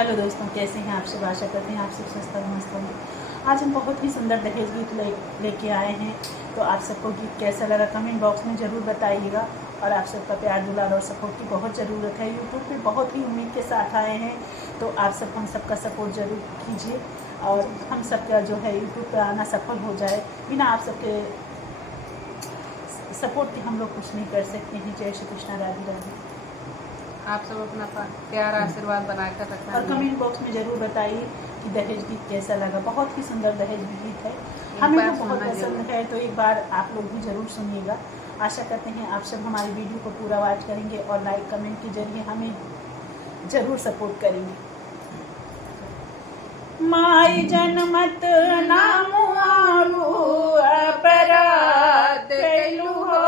Hello दोस्तों, कैसे हैं आप सब। आशा करते हैं आप सब स्वस्थ और मस्त होंगे। आज हम बहुत ही सुंदर दहेज गीत लेके आए हैं। तो आप सबको गीत कैसा लगा कमेंट बॉक्स में ज़रूर बताइएगा। और आप सबका प्यार दुलार और सपोर्ट की बहुत ज़रूरत है। यूट्यूब पे बहुत ही उम्मीद के साथ आए हैं, तो आप सब हम सबका सपोर्ट ज़रूर कीजिए और हम सबका जो है यूट्यूब पे आना सफल हो जाए। बिना आप सबके सपोर्ट के हम लोग कुछ नहीं कर सकते हैं। जय श्री कृष्णा, राधे राधे। आप सब अपना प्यार आशीर्वाद बनाकर रखना। और कमेंट बॉक्स में ज़रूर बताइए कि दहेज गीत कैसा लगा। बहुत ही सुंदर दहेज गीत है, हमें तो बहुत पसंद है। तो एक बार आप लोग भी ज़रूर सुनिएगा। आशा करते हैं आप सब हमारी वीडियो को पूरा वॉच करेंगे और लाइक कमेंट के जरिए हमें ज़रूर सपोर्ट करेंगे। माई जनमत नाम आलू अपराध कैलू हो,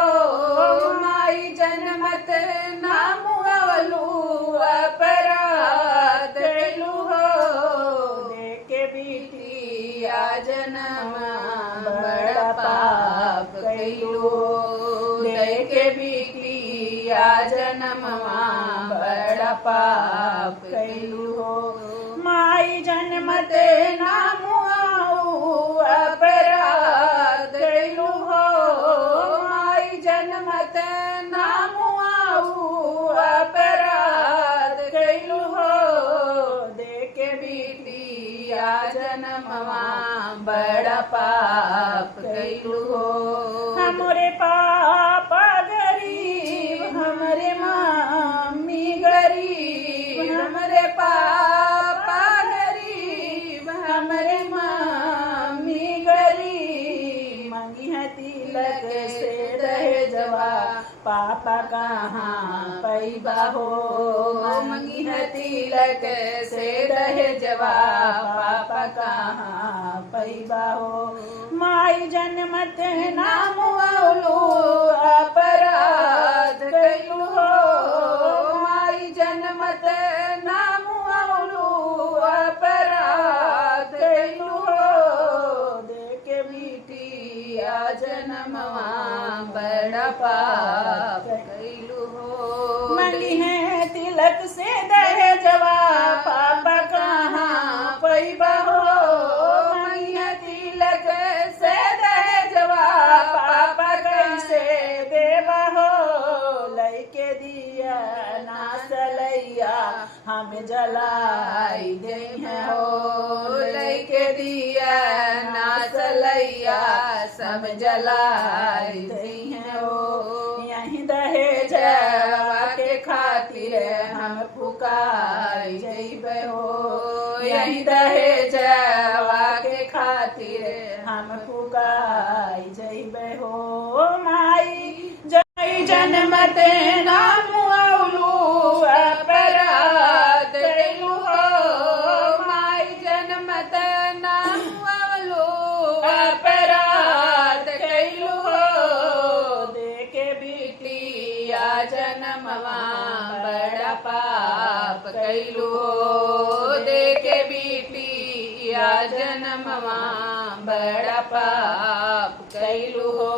माई जनमत नाम आलू अपराध कैलू हो, देके बिटिया जन्म बड़ा पाप कैलू, देके बिटिया जन्म बड़ा पाप कैलू हो, माई जन्मत नाम अपराध कैलू हो, माई जन्मत नाम अपराध कैलू हो, देके बिटिया जन्मवा बड़ा पाप कैलू हो, हमरे पापा गरीब हमरे मम्मी गरीब, हमरे पापा गरीब हमरे मम्मी गरीब, मंगी है तिलक से दहेजवा पापा कहाँ पैबा हो, मंगी है तिलक से दहेजवा पापा कहाँ पैबा हो, माई जन्मत नाम औलू अपराध कैलू हो, माई जन्मत नाम औलू अपराध कैलू हो, देके बिटिया जन्मवा बड़ा पाप कैलू हो, मंगी है तिलक से दहेजवा पापा कहाँ पैबा हो, मंगी है तिलक से दहेजवा पापा कैसे देवा हो, लइके दिया ना सलैया हम जलाई दे हो, लइके दिया ना सलैया सब जलाई दे हो, यहीं दहेजवा के खातिर हम पुकार जइबे हो, यहीं दहेजवा के खातिर हम पुकार जइबे हो, माई जन्मत नाम औलू अपराध कैलू हो, माई जन्मत नाम औलू अपराध कैलू हो, देके बिटिया जन्मवा बड़ा पाप कैलू हो, देके बिटिया जन्मवा बड़ा पाप कैलू हो,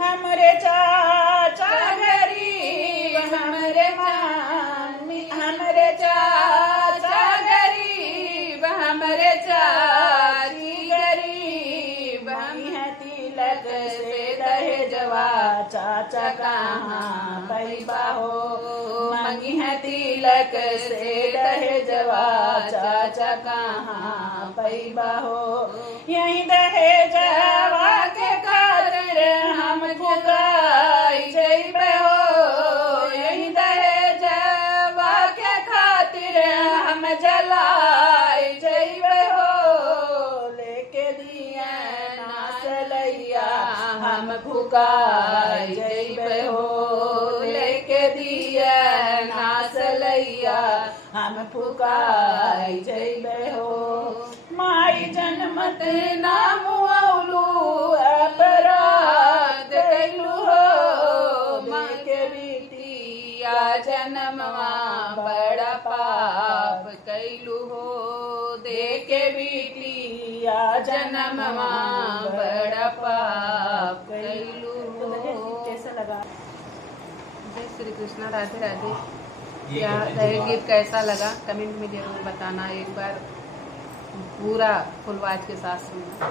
हमरे चाचा गरीब हमरे मम्मी, हमरे चाचा गरीब हमरे चाची गरीब, हम है तिलक से दहेजवा चाचा कहाँ पैबा हो, मंगी है तिलक से दहेजवा चाचा कहाँ पैबा हो, यहीं दहेजवा के खातिर हम पुकाई जइबे हो, यहीं दहेजवा के खातिर हम जलाई जइबे हो, लेके दिया ना सलैया हम फुकाई जइबे हो, लेके दिया ना सलैया हम फुकाई जइबे हो, माई जन्मत नाम औलू अपराध कैलू हो, देके बिटिया जन्मवा बड़ा पाप कैलू हो, देके बिटिया जन्मवा बड़ा पाप कैलू हो। कैसा लगा? जय श्री कृष्णा, राधे राधे। क्या दहेज गिफ्ट कैसा लगा कमेंट में जरूर बताना, एक बार पूरा फुल वाच के साथ सुनना।